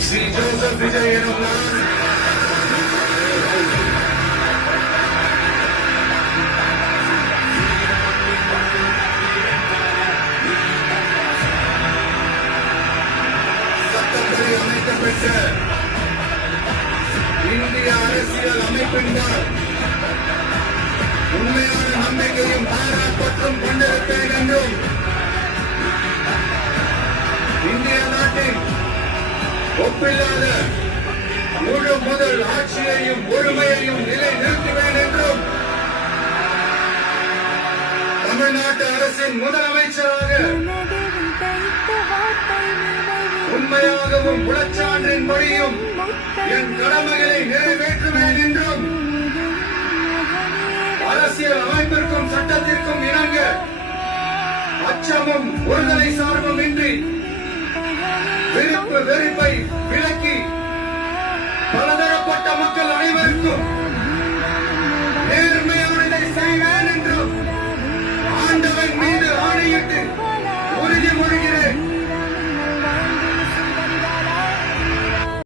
Sri Joseph Vijay எனும் நான் சட்டப்படி அமைக்கப்பட்ட இந்திய அரசியல் அமைப்பின்பால் உண்மையான நம்பிக்கையும் பாராட்டப்பட்டும் கொண்டிருப்பேன் என்றும் இந்திய நாட்டின் ஒப்பில்லாத முழு முதல் ஆட்சியையும் ஒருமையையும் நிலைநிறுத்துவேன் என்றும் தமிழ்நாட்டு அரசின் முதலமைச்சராக உண்மையாகவும் உளச்சான்றின்படியும் என் கடமைகளை நிறைவேற்றுவேன் என்றும் அரசியல் அமைப்பிற்கும் சட்டத்திற்கும் இணங்க அச்சமும் ஒருதலை சார்பும் இன்றி